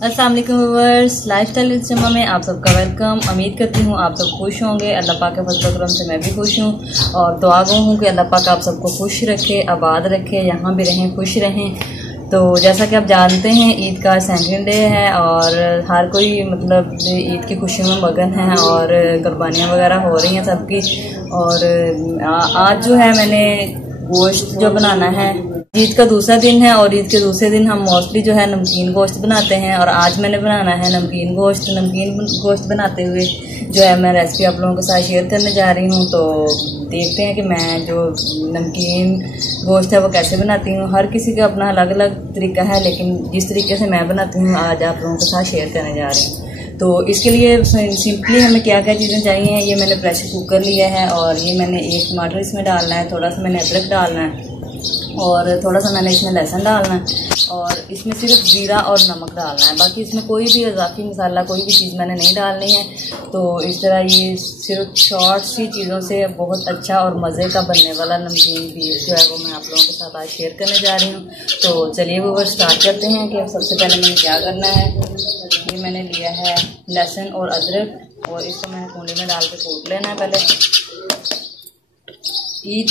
अस्सलाम वालेकुम viewers, lifestyle with शम्मा में आप सबका वेलकम। उम्मीद करती हूँ आप सब खुश होंगे। अल्लाह पाक के फजल करम से मैं भी खुश हूँ और दुआ गो हूँ कि अल्लाह पाक आप सबको खुश रखे, आबाद रखे, यहाँ भी रहें, खुश रहें। तो जैसा कि आप जानते हैं ईद का सेकंड डे है और हर कोई मतलब ईद की खुशियों में मगन है और कुर्बानियाँ वगैरह हो रही हैं सबकी। और आज जो है मैंने गोश्त जो बनाना है, ईद का दूसरा दिन है और ईद के दूसरे दिन हम मोस्टली जो है नमकीन गोश्त बनाते हैं और आज मैंने बनाना है नमकीन गोश्त। नमकीन गोश्त बनाते हुए जो है मैं रेसिपी आप लोगों के साथ शेयर करने जा रही हूँ। तो देखते हैं कि मैं जो नमकीन गोश्त है वो कैसे बनाती हूँ। हर किसी का अपना अलग अलग तरीका है, लेकिन जिस तरीके से मैं बनाती हूँ आज आप लोगों के साथ शेयर करने जा रही हूँ। तो इसके लिए सिंपली हमें क्या क्या चीज़ें चाहिए। ये मैंने प्रेशर कुकर लिया है और ये मैंने एक टमाटर इसमें डालना है, थोड़ा सा मैंने अदरक डालना है और थोड़ा सा मैंने इसमें लहसुन डालना है और इसमें सिर्फ जीरा और नमक डालना है। बाकी इसमें कोई भी इजाफी मसाला कोई भी चीज़ मैंने नहीं डालनी है। तो इस तरह ये सिर्फ शॉर्ट सी चीज़ों से बहुत अच्छा और मज़े का बनने वाला नमकीन बेस जो है वो मैं आप लोगों के साथ आज शेयर करने जा रही हूँ। तो चलिए वो स्टार्ट करते हैं कि सबसे पहले मैंने क्या करना है। ये मैंने लिया है लहसुन और अदरक और इसको मैंने कूंडी में डाल के कूट लेना है पहले। ईद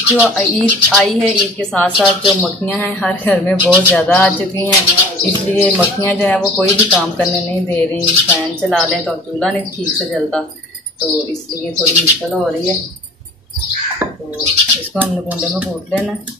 आई है, ईद के साथ साथ जो मक्खियाँ हैं हर घर में बहुत ज़्यादा आ चुकी हैं, इसलिए मक्खियाँ जो है वो कोई भी काम करने नहीं दे रही। फैन चला लें तो चूल्हा नहीं ठीक से जलता, तो इसलिए थोड़ी मुश्किल हो रही है। तो इसको हमने कूंडे में कूट लेना है।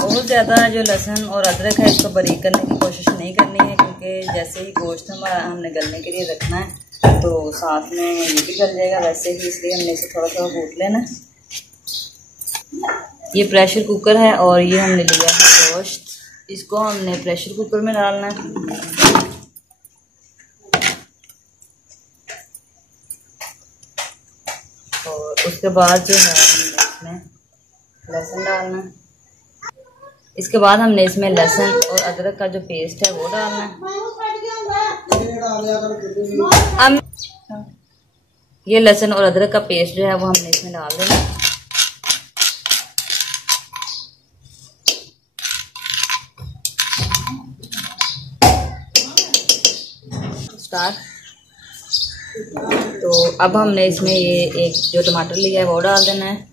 बहुत ज़्यादा जो लहसुन और अदरक है इसको बारीक करने की कोशिश नहीं करनी है, क्योंकि जैसे ही गोश्त हमारा हमने गलने के लिए रखना है तो साथ में ये भी गल जाएगा वैसे ही, इसलिए हमने इसे थोड़ा थोड़ा कूट लेना। ये प्रेशर कुकर है और ये हमने लिया है गोश्त, इसको हमने प्रेशर कुकर में डालना है। और उसके बाद जो है हमने इसमें लहसुन डालना है। इसके बाद हमने इसमें लहसुन और अदरक का जो पेस्ट है वो डालना है। हम ये लहसुन और अदरक का पेस्ट जो है वो हमने इसमें डाल देना है। स्टार्ट। तो अब हमने इसमें ये एक जो टमाटर लिया है वो डाल देना है।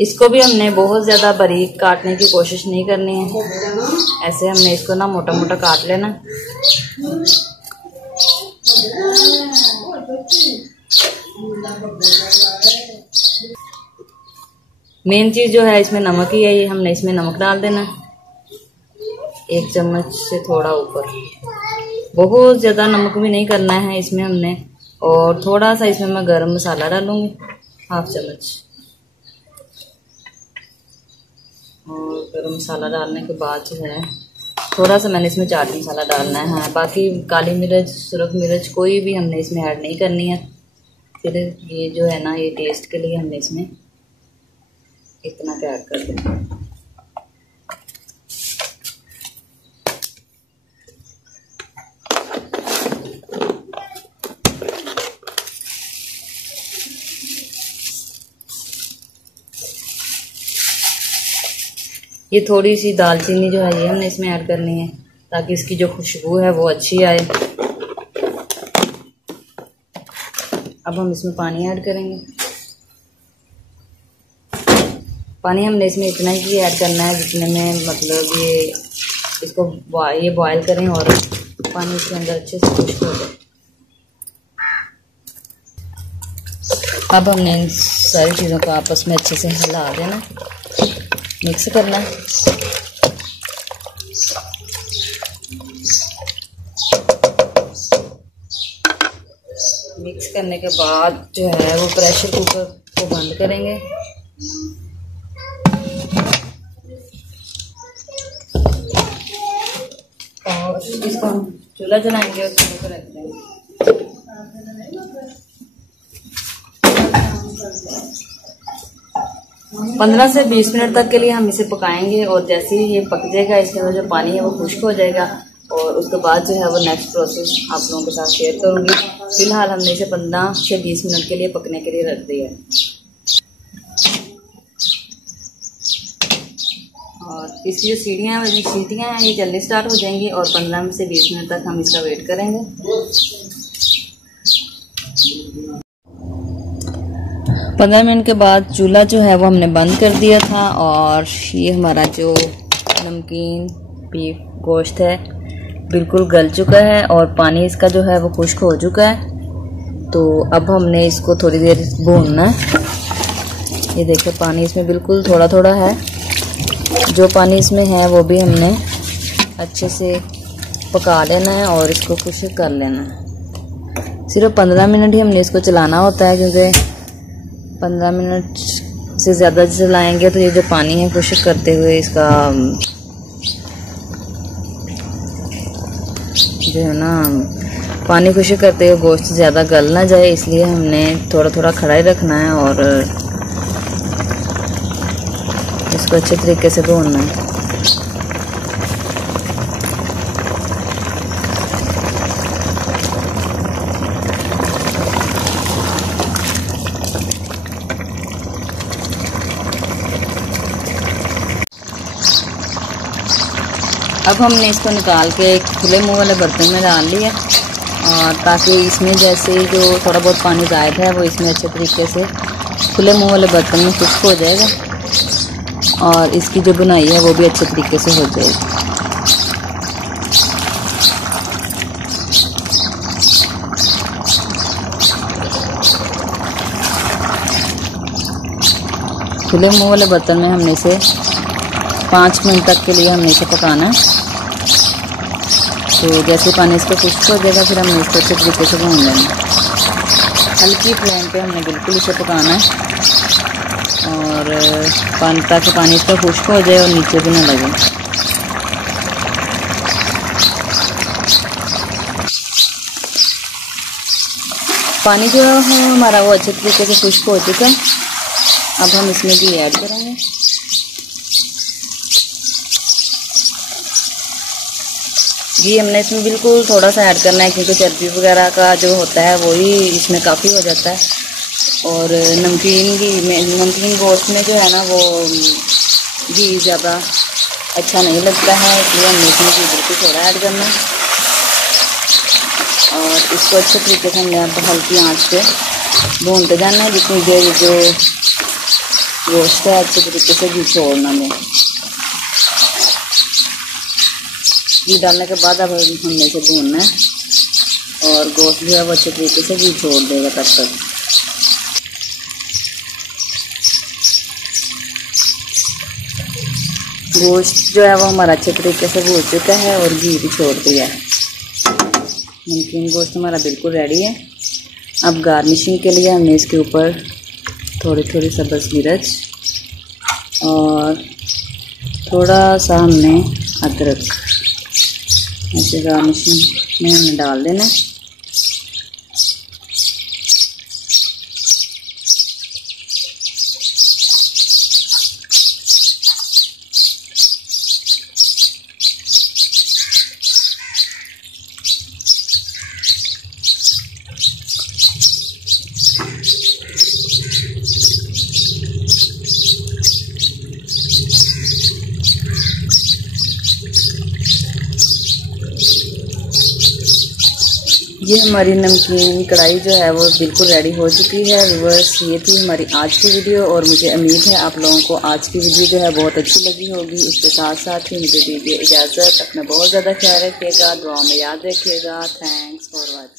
इसको भी हमने बहुत ज़्यादा बारीक काटने की कोशिश नहीं करनी है, ऐसे हमने इसको ना मोटा मोटा काट लेना। मेन चीज़ जो है इसमें नमक ही है, ये हमने इसमें नमक डाल देना 1 चम्मच से थोड़ा ऊपर। बहुत ज़्यादा नमक भी नहीं करना है इसमें हमने। और थोड़ा सा इसमें मैं गरम मसाला डालूँगी 1/2 चम्मच। और गरम मसाला डालने के बाद जो है थोड़ा सा मैंने इसमें चाट मसाला डालना है। हाँ, बाकी काली मिर्च, सुरख मिर्च कोई भी हमने इसमें ऐड नहीं करनी है। फिर ये जो है ना ये टेस्ट के लिए हमने इसमें इतना का ऐड कर देना। ये थोड़ी सी दालचीनी जो है ये हमने इसमें ऐड करनी है ताकि इसकी जो खुशबू है वो अच्छी आए। अब हम इसमें पानी ऐड करेंगे। पानी हमने इसमें इतना ही ऐड करना है जितने में मतलब ये इसको ये बॉयल करें और पानी इसके अंदर अच्छे से खुश्क हो जाए। अब हमने इन सारी चीज़ों को आपस में अच्छे से हिला देना, मिक्स करना है। मिक्स करने के बाद जो है वो प्रेशर कुकर को बंद करेंगे। और इसको हम चूल्हा जलाएंगे और चूल्हे को रख देंगे। पंद्रह से 20 मिनट तक के लिए हम इसे पकाएंगे और जैसे ही ये पक जाएगा इसके अंदर जो पानी है वो खुश्क हो जाएगा और उसके बाद जो है वो नेक्स्ट प्रोसेस आप लोगों के साथ शेयर करूंगी। फिलहाल हमने इसे 15 से 20 मिनट के लिए पकने के लिए रख दिया है और इसकी जो सीटियाँ हैं ये जल्दी स्टार्ट हो जाएंगी और 15 से 20 मिनट तक हम इसका वेट करेंगे। 15 मिनट के बाद चूल्हा जो है वो हमने बंद कर दिया था और ये हमारा जो नमकीन बीफ गोश्त है बिल्कुल गल चुका है और पानी इसका जो है वो खुश्क हो चुका है। तो अब हमने इसको थोड़ी देर भूनना है। ये देखिए पानी इसमें बिल्कुल थोड़ा थोड़ा है। जो पानी इसमें है वो भी हमने अच्छे से पका लेना है और इसको खुश्क कर लेना है। सिर्फ 15 मिनट ही हमने इसको चलाना होता है क्योंकि 15 मिनट से ज़्यादा चलाएंगे तो ये जो पानी है खुश्क करते हुए इसका जो है ना पानी खुश्क करते हुए गोश्त ज़्यादा गल ना जाए, इसलिए हमने थोड़ा थोड़ा खड़ा ही रखना है और इसको अच्छे तरीके से भूनना है। अब हमने इसको निकाल के एक खुले मुंह वाले बर्तन में डाल लिया और ताकि इसमें जैसे जो थोड़ा बहुत पानी गायब है वो इसमें अच्छे तरीके से खुले मुंह वाले बर्तन में खुश्क हो जाएगा और इसकी जो बुनाई है वो भी अच्छे तरीके से हो जाएगी। खुले मुंह वाले बर्तन में हमने इसे 5 मिनट तक के लिए हमने इसे पकाना है। तो जैसे पानी इसका खुश्क हो जाएगा फिर हमने इसको अच्छे तरीके से भून लेना। हल्की फ्लेम पे हमने बिल्कुल इसे पकाना है और ताकि पानी इसका खुश्क हो जाए और नीचे भी ना लगे। पानी जो है हमारा वो अच्छे तरीके से खुश्क हो चुका है। अब हम इसमें घी ऐड करेंगे। घी हमने इसमें बिल्कुल थोड़ा सा ऐड करना है क्योंकि चर्बी वगैरह का जो होता है वो ही इसमें काफ़ी हो जाता है और नमकीन गोश्त में जो है ना वो घी ज़्यादा अच्छा नहीं लगता है, इसलिए हमने इसमें घी बिल्कुल थोड़ा ऐड करना है और इसको अच्छे तरीके से हमने अब हल्की आंच पे भूनते जाना है जितनी देर जो गोश्त है अच्छे तरीके से घी छोड़ना है। घी डालने के बाद अब हमने इसे भूनना है और गोश्त जो है वो अच्छे तरीके से घी छोड़ देगा तब तक। गोश्त जो है वो हमारा अच्छे तरीके से भून चुका है और घी भी छोड़ दिया है। नमकीन गोश्त हमारा बिल्कुल रेडी है। अब गार्निशिंग के लिए हमने इसके ऊपर थोड़ी थोड़ी सब्ज़ मिर्च और थोड़ा सा हमने अदरक ऐसे गार्निशिंग में हमने डाल देना। ये हमारी नमकीन कढ़ाई जो है वो बिल्कुल रेडी हो चुकी है। व्यूअर्स, ये थी हमारी आज की वीडियो और मुझे उम्मीद है आप लोगों को आज की वीडियो जो है बहुत अच्छी लगी होगी। इसके साथ साथ ही मुझे दीजिए इजाज़त। अपना बहुत ज़्यादा ख्याल रखिएगा, दुआ में याद रखिएगा। Thanks for watching.